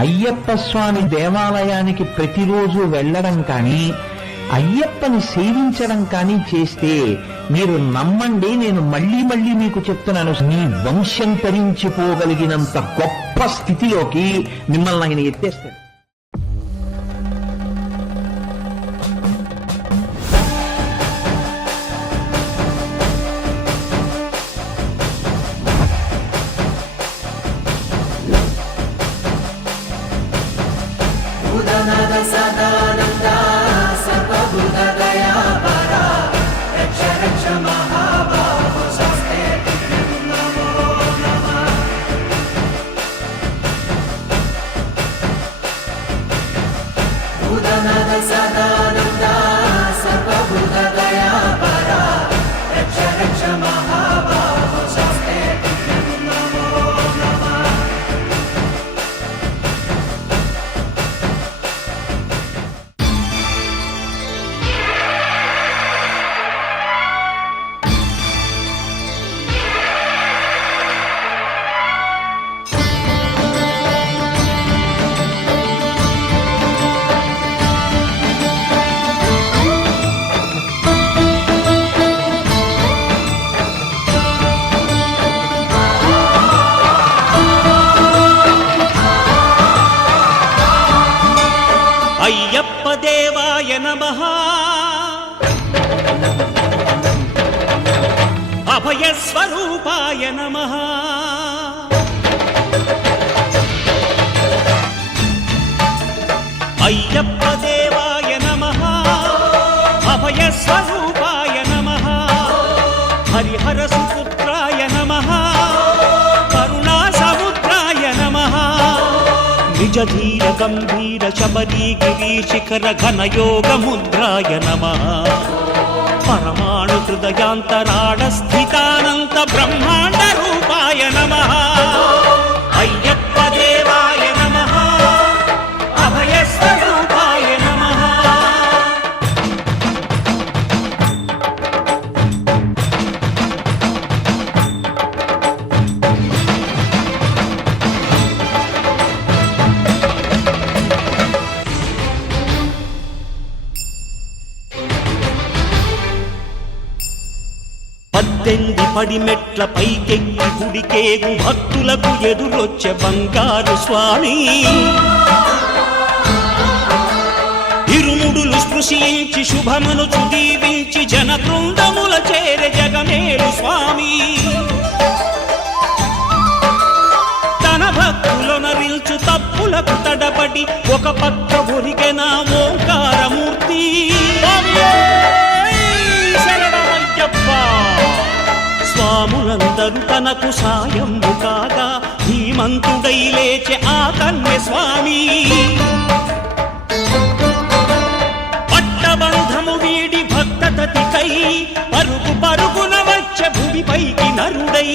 అయ్యప్ప స్వామి దేవాలయానికి ప్రతిరోజు వెళ్ళడం కానీ అయ్యప్పని సేవించడం కానీ చేస్తే మీరు నమ్మండి, నేను మళ్ళీ మళ్ళీ మీకు చెప్తున్నాను, మీ వంశం తరించిపోగలిగినంత గొప్ప స్థితిలోకి మిమ్మల్ని ఆయన ఎత్తేస్తాడు. అయ్యప్ప దేవాయ నమః, అభయ స్వరూపాయ నమః, అయ్యప్ప దేవాయ నమః, అభయ స్వరూపాయ నమః, హరిహర సుపుత్రాయ నమః, కరుణా సముద్రాయ నమః, నిజ ధీర గంభీర శబరీ గిరీ శిఖర ఘన యోగ ముద్రాయ నమః, పరమాణు హృదయాంతరాళ స్థితానంత బ్రహ్మాండ రూపాయ నమః, అయ్యప్ప దేవాయ నమః, అభయ స్వరూపాయ నమః. పద్దెనిమిది పడిమెట్ల పైకెక్కి గుడికేగు భక్తులకు ఎదురొచ్చే బంగారు స్వామి, ఇరుముడులు స్పృశించి శుభమును చుదీవించి జన బృందముల చేర జగమేలు స్వామి, తన భక్తులొనరిల్చు తప్పులకు తడబడి ఒక పక్క ఒరిగెన ఓంకారమూర్తి. స్వాములందరూ తనకు సాయము కాగా ధీమంతుడై లేచె ఆ కన్య స్వామి, పట్టబంధము వీడి భక్తతతికై పరుగు పరుగున వచ్చె భూమిపైకి నరుడై